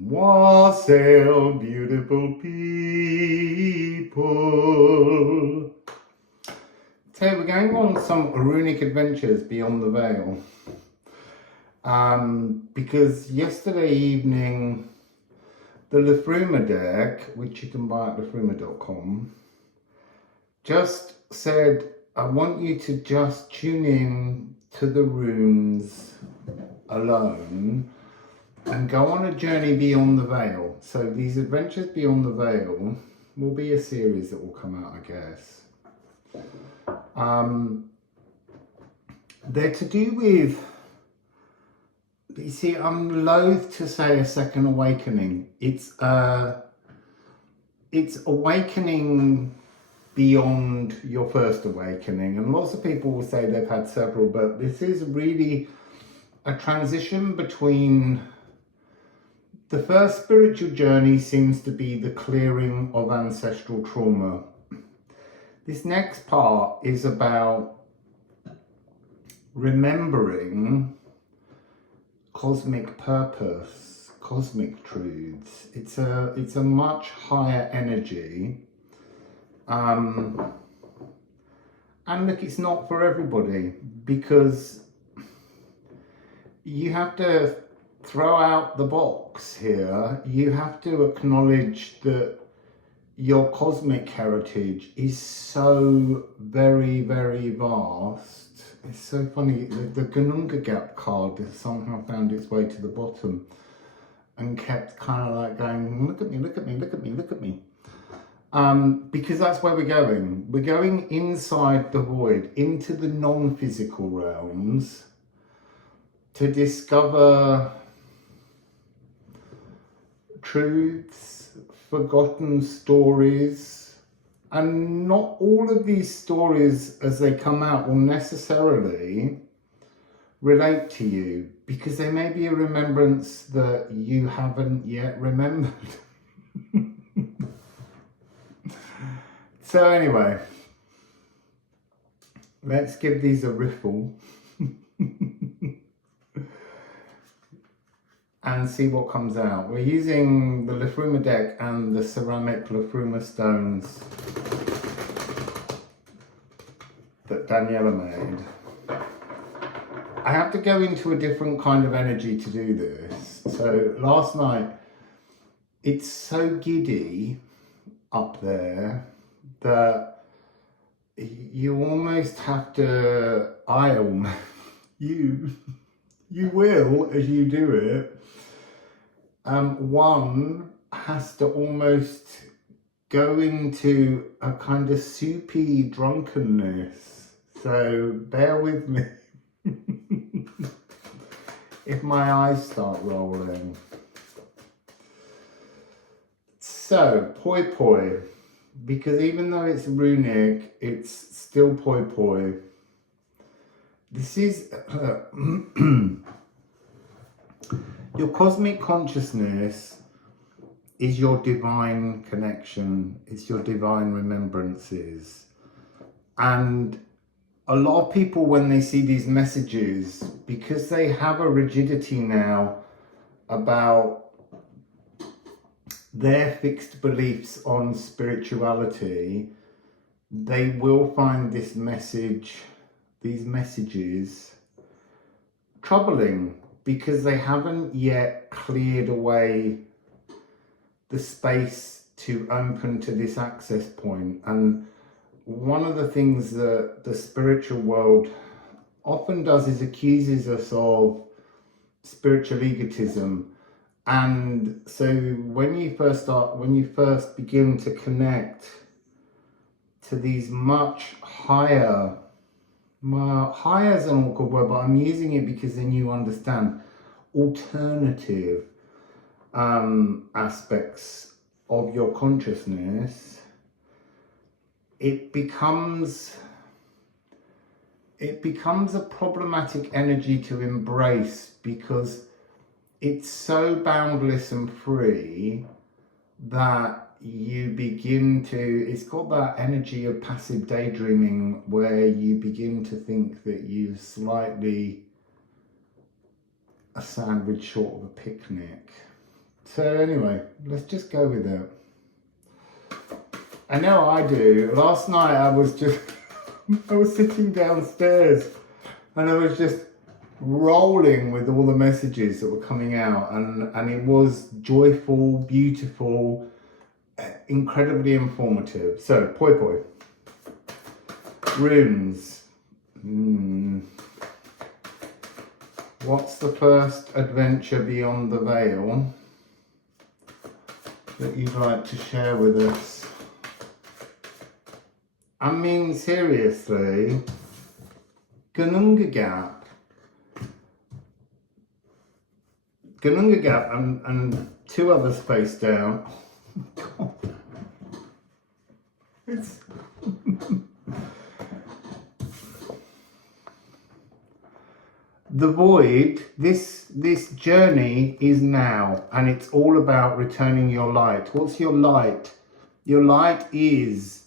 Wassail, beautiful people. So we're going on some runic adventures beyond the veil. Because yesterday evening, the Liffruma deck, which you can buy at liffruma.com, just said, I want you to just tune in to the runes alone and go on a journey beyond the veil. So these adventures beyond the veil will be a series that will come out, I guess. They're to do with, you see, I'm loath to say a second awakening. It's awakening beyond your first awakening, and lots of people will say they've had several, but this is really a transition between. The first spiritual journey seems to be the clearing of ancestral trauma. This next part is about remembering cosmic purpose, cosmic truths. It's a much higher energy. And look, it's not for everybody, because you have to throw out the box here. You have to acknowledge that your cosmic heritage is so very, very vast. It's so funny, the Gununga Gap card somehow found its way to the bottom and kept kind of like going, look at me, look at me, look at me, look at me. Because that's where we're going. We're going inside the void, into the non-physical realms, to discover truths, forgotten stories, and not all of these stories as they come out will necessarily relate to you, because they may be a remembrance that you haven't yet remembered. So anyway, let's give these a riffle and see what comes out. We're using the Liffruma deck and the Ceramic Liffruma Stones that Daniela made. I have to go into a different kind of energy to do this. So last night, it's so giddy up there that you almost have to, you will as you do it. One has to almost go into a kind of soupy drunkenness. So bear with me if my eyes start rolling. So, poi poi, because even though it's runic, it's still poi poi. This is your cosmic consciousness is your divine connection, it's your divine remembrances. And a lot of people, when they see these messages, because they have a rigidity now about their fixed beliefs on spirituality, they will find this message, these messages, troubling, because they haven't yet cleared away the space to open to this access point. And one of the things that the spiritual world often does is accuses us of spiritual egotism. And so when you first begin to connect to these much higher, higher is an awkward word, but I'm using it because then you understand alternative aspects of your consciousness, it becomes a problematic energy to embrace, because it's so boundless and free that you begin to, it's got that energy of passive daydreaming, where you begin to think that you're slightly a sandwich short of a picnic. So anyway, let's just go with it. I know I do. Last night I was sitting downstairs and I was just rolling with all the messages that were coming out, and it was joyful, beautiful, incredibly informative. So, poi poi. Runes. What's the first adventure beyond the veil that you'd like to share with us? I mean, seriously, Gununga Gap and two others face down. Oh, God. It's the void. This journey is now, and it's all about returning your light. What's your light? Your light is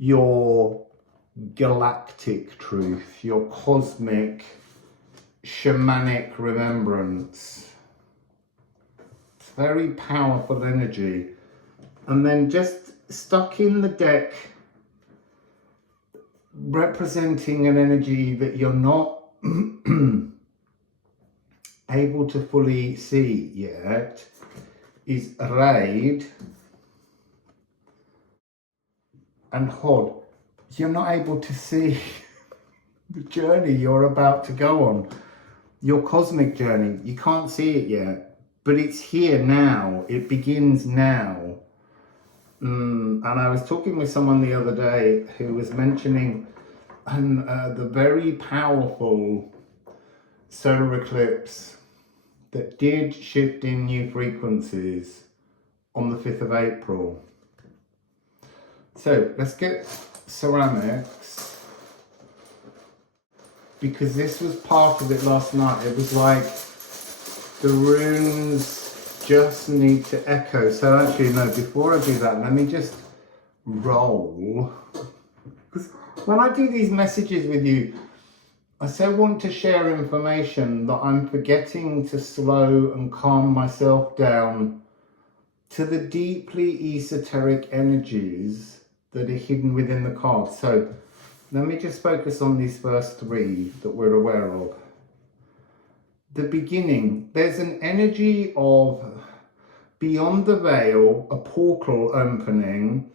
your galactic truth, your cosmic, shamanic remembrance. It's very powerful energy. And then just stuck in the deck, representing an energy that you're not able to fully see yet, is Raid and Hod. So you're not able to see the journey you're about to go on, your cosmic journey. You can't see it yet, but it's here now. It begins now. And I was talking with someone the other day who was mentioning the very powerful solar eclipse that did shift in new frequencies on the 5th of April. So let's get ceramics, because this was part of it last night. It was like the runes just need to echo. So actually, no, before I do that, let me just roll. Because when I do these messages with you, I so want to share information that I'm forgetting to slow and calm myself down to the deeply esoteric energies that are hidden within the cards. So let me just focus on these first three that we're aware of. The beginning, there's an energy of beyond the veil, a portal opening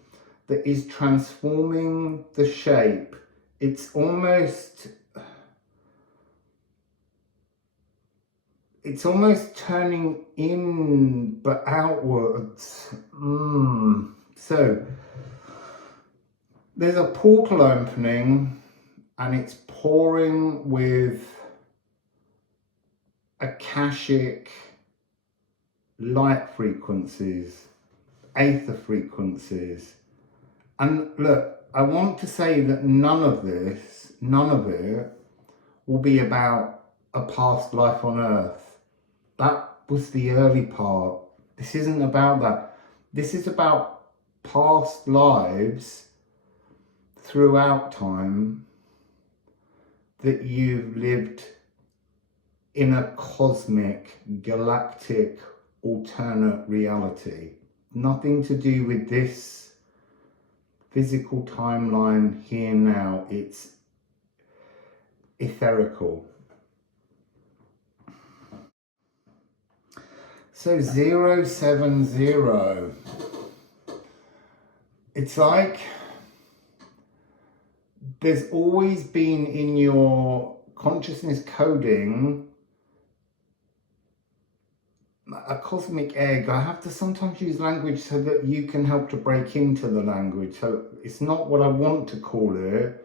that is transforming the shape. It's almost turning in but outwards. So there's a portal opening and it's pouring with akashic light frequencies, aether frequencies. And look, I want to say that none of it will be about a past life on Earth. That was the early part. This isn't about that. This is about past lives throughout time that you've lived in a cosmic, galactic, alternate reality. Nothing to do with this physical timeline here now. It's etherical. So 070. It's like there's always been in your consciousness coding a cosmic egg. I have to sometimes use language so that you can help to break into the language. So it's not what I want to call it,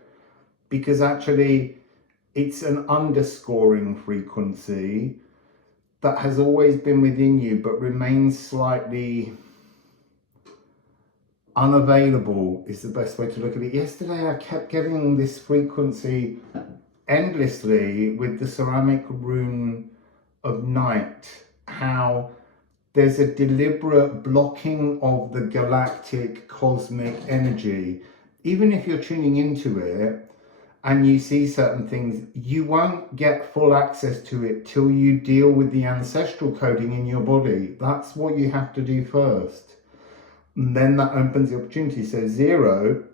because actually it's an underscoring frequency that has always been within you but remains slightly unavailable, is the best way to look at it. Yesterday I kept getting this frequency endlessly with the Ceramic Rune of Night, how there's a deliberate blocking of the galactic cosmic energy. Even if you're tuning into it and you see certain things, you won't get full access to it till you deal with the ancestral coding in your body. That's what you have to do first. And then that opens the opportunity. So 0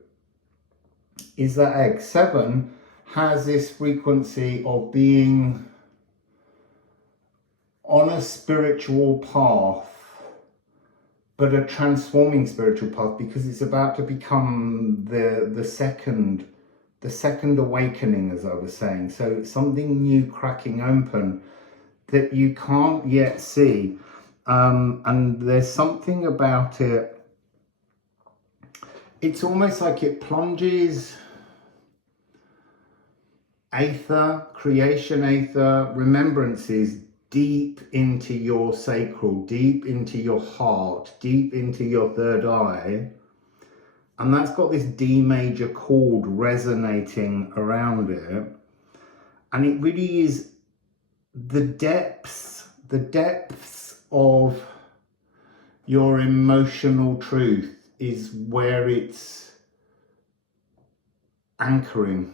is that egg. 7 has this frequency of being on a spiritual path, but a transforming spiritual path, because it's about to become the second awakening, as I was saying. So it's something new cracking open that you can't yet see. And there's something about it. It's almost like it plunges aether, creation aether, remembrances deep into your sacral, deep into your heart, deep into your third eye. And that's got this D major chord resonating around it. And it really is the depths of your emotional truth is where it's anchoring.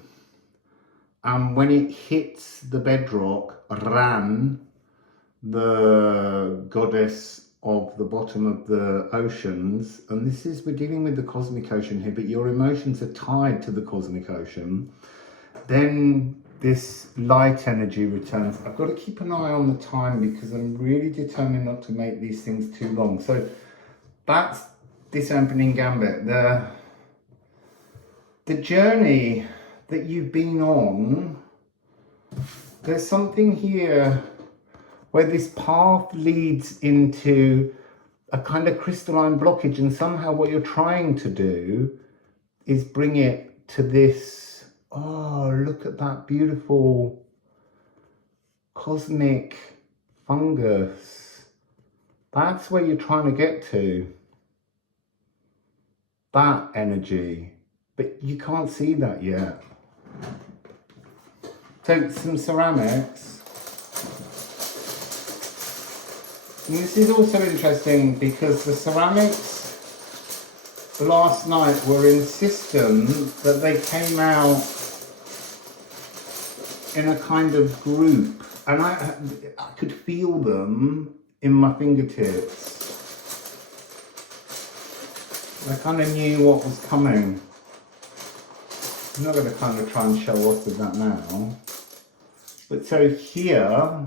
And when it hits the bedrock, Ran, the goddess of the bottom of the oceans, and this is, we're dealing with the cosmic ocean here, but your emotions are tied to the cosmic ocean, then this light energy returns. I've got to keep an eye on the time because I'm really determined not to make these things too long. So that's this opening gambit. The journey that you've been on, there's something here where this path leads into a kind of crystalline blockage, and somehow what you're trying to do is bring it to this, oh, look at that beautiful cosmic fungus. That's where you're trying to get to. That energy. But you can't see that yet. Take some ceramics. And this is also interesting because the ceramics last night were insistent that they came out in a kind of group, and I could feel them in my fingertips. I kind of knew what was coming. I'm not going to kind of try and show off with that now. But so here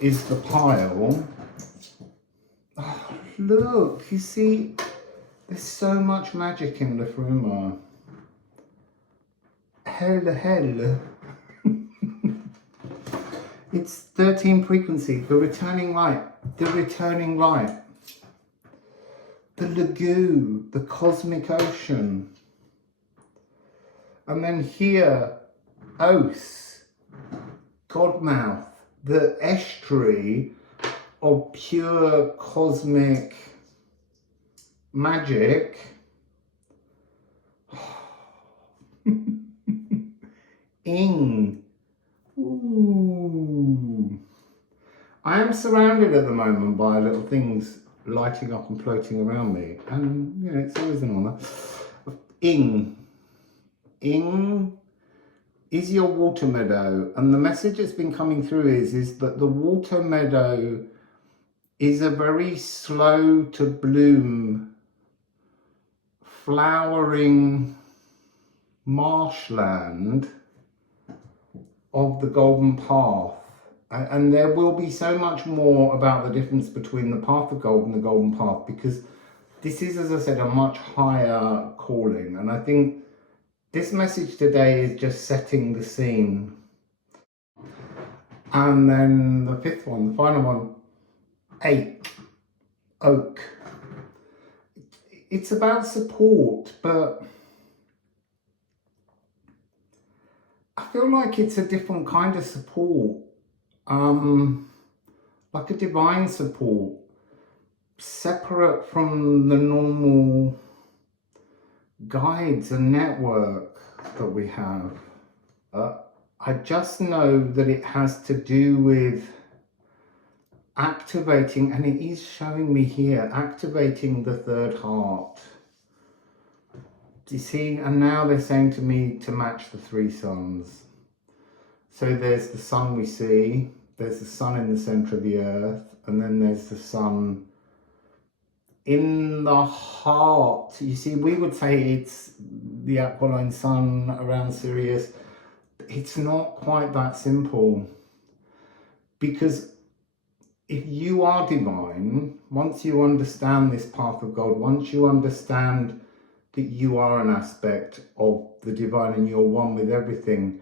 is the pile. Oh, look, you see, there's so much magic in Liffruma. Hell. It's 13 frequency, the returning light, the lagoon, the cosmic ocean. And then here, Os, Godmouth, the estuary of pure cosmic magic. Ing. Ooh. I am surrounded at the moment by little things lighting up and floating around me, and you know, it's always an honour. Ing. Ing is your water meadow, and the message that's been coming through is that the water meadow is a very slow to bloom, flowering marshland of the golden path. And there will be so much more about the difference between the path of gold and the golden path, because this is, as I said, a much higher calling. And I think this message today is just setting the scene. And then the fifth one, the final one, oak. It's about support, but I feel like it's a different kind of support. Like a divine support, separate from the normal guides and network that we have. I just know that it has to do with activating, and it is showing me here, activating the third heart. Do you see? And now they're saying to me to match the three suns. So there's the sun we see, there's the sun in the center of the earth, and then there's the sun in the heart. You see, we would say it's the aquiline sun around Sirius. It's not quite that simple, because if you are divine, once you understand this path of gold, once you understand that you are an aspect of the divine and you're one with everything,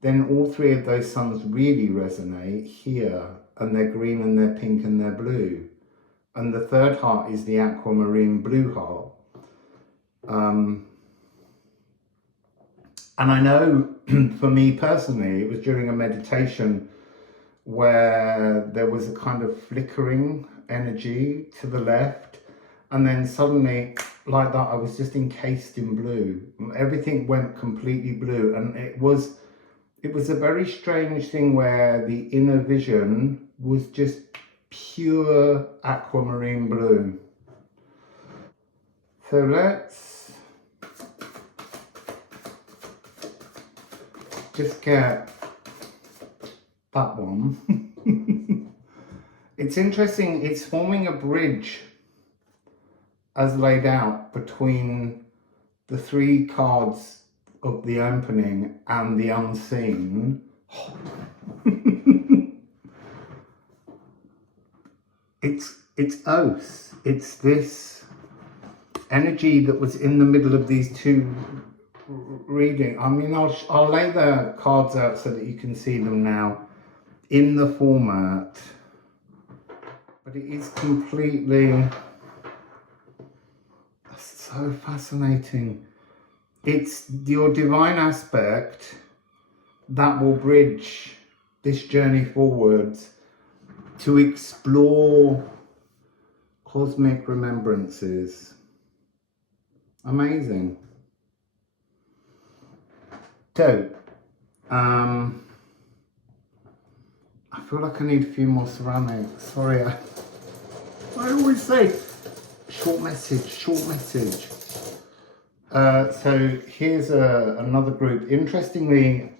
then all three of those suns really resonate here, and they're green and they're pink and they're blue. And the third heart is the aquamarine blue heart. And I know for me personally, it was during a meditation where there was a kind of flickering energy to the left, and then suddenly, like that, I was just encased in blue. Everything went completely blue, and it was a very strange thing where the inner vision was just pure aquamarine blue. So let's just get that one. It's interesting, it's forming a bridge as laid out between the three cards of the opening and the unseen. It's oath. It's this energy that was in the middle of these two reading. I mean, I'll lay the cards out so that you can see them now in the format, but it is completely so fascinating. It's your divine aspect that will bridge this journey forwards to explore cosmic remembrances. Amazing. So, I feel like I need a few more ceramics. Sorry, I always say short message, short message. So here's another group. Interestingly,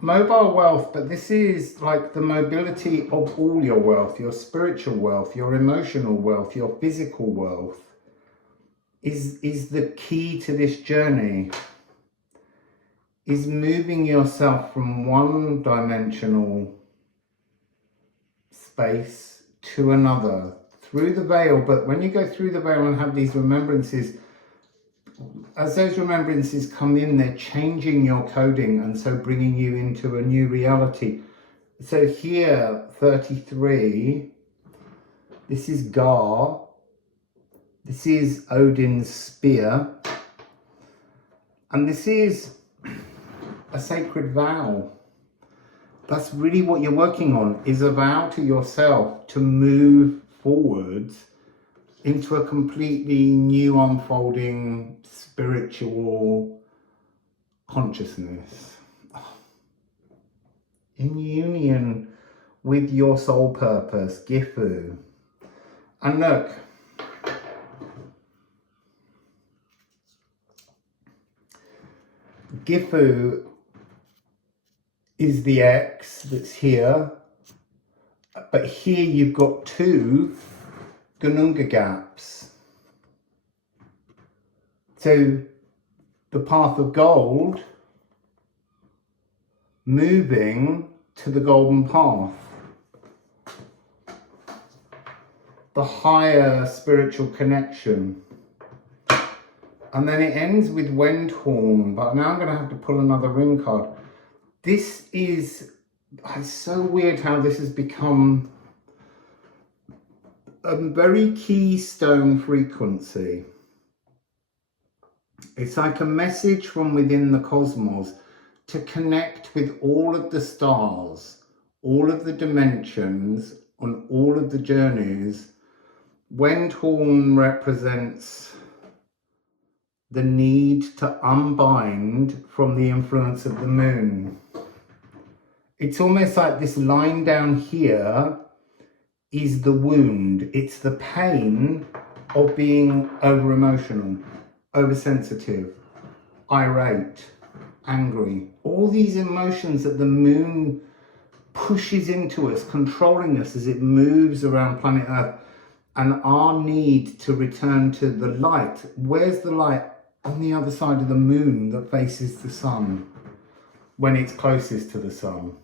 mobile wealth, but this is like the mobility of all your wealth, your spiritual wealth, your emotional wealth, your physical wealth is the key to this journey, is moving yourself from one dimensional space to another through the veil. But when you go through the veil and have these remembrances, as those remembrances come in, they're changing your coding and so bringing you into a new reality. So here, 33, this is Gar, this is Odin's spear, and this is a sacred vow. That's really what you're working on, is a vow to yourself to move forwards into a completely new unfolding spiritual consciousness in union with your soul purpose, Gifu. And look, Gifu is the X that's here, but here you've got two Gununga gaps. So the path of gold moving to the golden path, the higher spiritual connection. And then it ends with Wendhorn, but now I'm going to have to pull another ring card. This is, it's so weird how this has become a very keystone frequency. It's like a message from within the cosmos to connect with all of the stars, all of the dimensions, on all of the journeys. Wendhorn represents the need to unbind from the influence of the moon. It's almost like this line down here is the wound. It's the pain of being over emotional, oversensitive, irate, angry. All these emotions that the moon pushes into us, controlling us as it moves around planet Earth, and our need to return to the light. Where's the light? On the other side of the moon that faces the sun, when it's closest to the sun.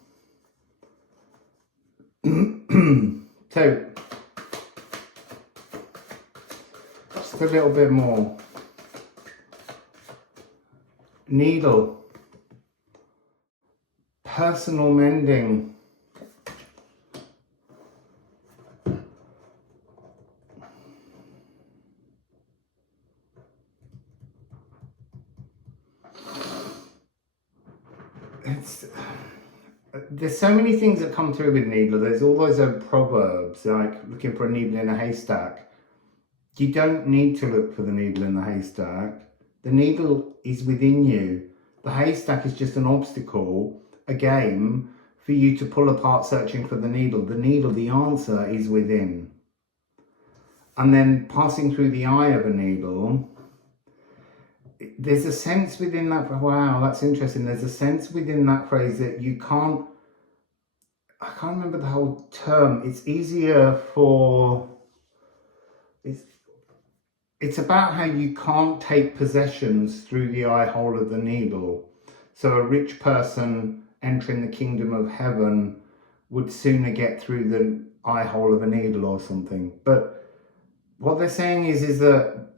So, just a little bit more. Needle, personal mending. There's so many things that come through with needle. There's all those proverbs, like looking for a needle in a haystack. You don't need to look for the needle in the haystack. The needle is within you. The haystack is just an obstacle, a game for you to pull apart searching for the needle. The answer is within. And then passing through the eye of a needle, there's a sense within that. Wow, that's interesting. There's a sense within that phrase that you can't, I can't remember the whole term. It's easier for, it's about how you can't take possessions through the eye hole of the needle. So a rich person entering the kingdom of heaven would sooner get through the eye hole of a needle or something. But what they're saying is that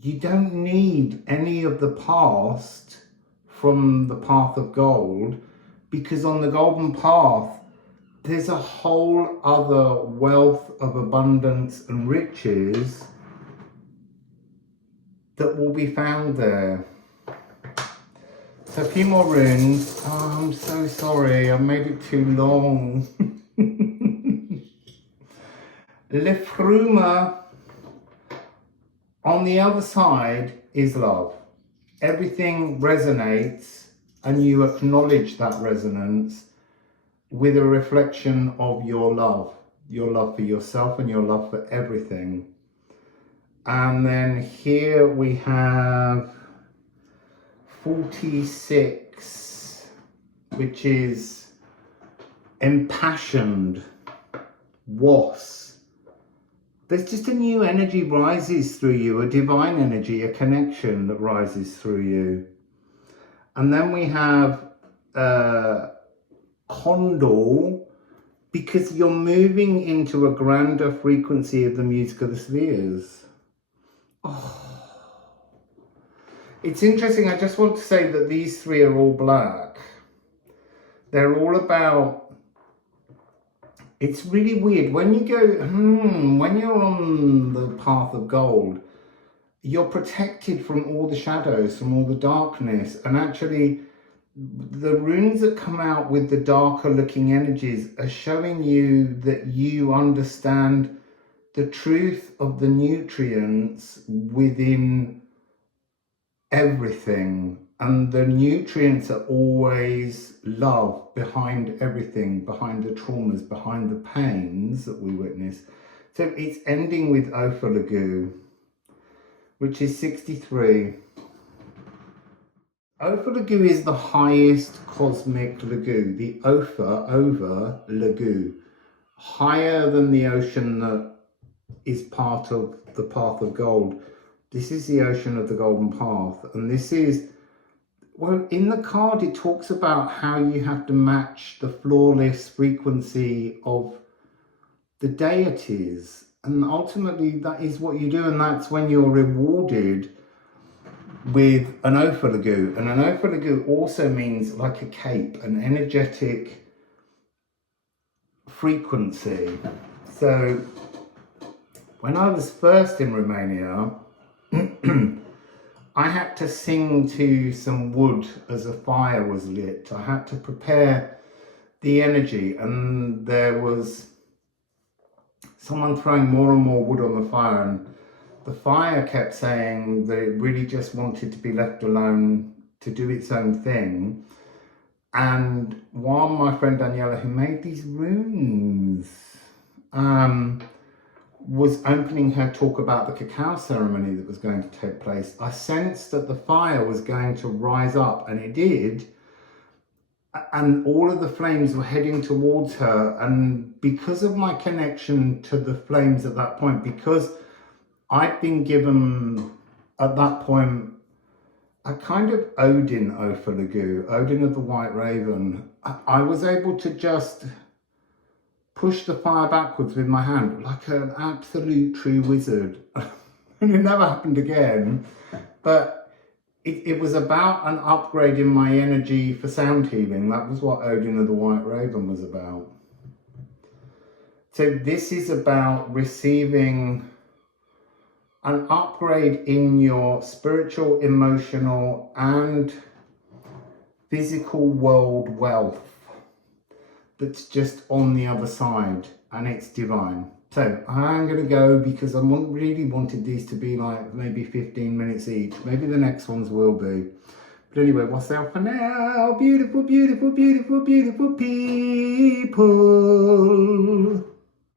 you don't need any of the past from the path of gold, because on the golden path, there's a whole other wealth of abundance and riches that will be found there. So a few more runes. Oh, I'm so sorry, I made it too long. Liffruma, on the other side, is love. Everything resonates, and you acknowledge that resonance with a reflection of your love for yourself and your love for everything. And then here we have 46, which is impassioned, was. There's just a new energy rises through you, a divine energy, a connection that rises through you. And then we have Condor, because you're moving into a grander frequency of the music of the spheres. Oh. It's interesting. I just want to say that these three are all black. They're all about, it's really weird. When you go, when you're on the path of gold, you're protected from all the shadows, from all the darkness. And actually, the runes that come out with the darker looking energies are showing you that you understand the truth of the nutrients within everything, and the nutrients are always love behind everything, behind the traumas, behind the pains that we witness. So it's ending with Ophalagu, which is 63. Ophalagu is the highest cosmic lagu, the over lagu, higher than the ocean that is part of the path of gold. This is the ocean of the golden path, and this is, well, in the card it talks about how you have to match the flawless frequency of the deities, and ultimately that is what you do, and that's when you're rewarded with an Ophalagu. And an Ophalagu also means like a cape, an energetic frequency. So when I was first in Romania, I had to sing to some wood as a fire was lit. I had to prepare the energy, and there was someone throwing more and more wood on the fire, and the fire kept saying that it really just wanted to be left alone to do its own thing. And while my friend Daniela, who made these runes, was opening her talk about the cacao ceremony that was going to take place, I sensed that the fire was going to rise up, and it did. And all of the flames were heading towards her. And because of my connection to the flames at that point, because I'd been given at that point a kind of Odin Ophalagu, Odin of the White Raven, I was able to just push the fire backwards with my hand like an absolute true wizard. And it never happened again. But it was about an upgrade in my energy for sound healing. That was what Odin of the White Raven was about. So this is about receiving an upgrade in your spiritual, emotional, and physical world wealth that's just on the other side, and it's divine. So I'm going to go because I really wanted these to be like maybe 15 minutes each. Maybe the next ones will be. But anyway, wassail for now. Beautiful, beautiful, beautiful, beautiful people.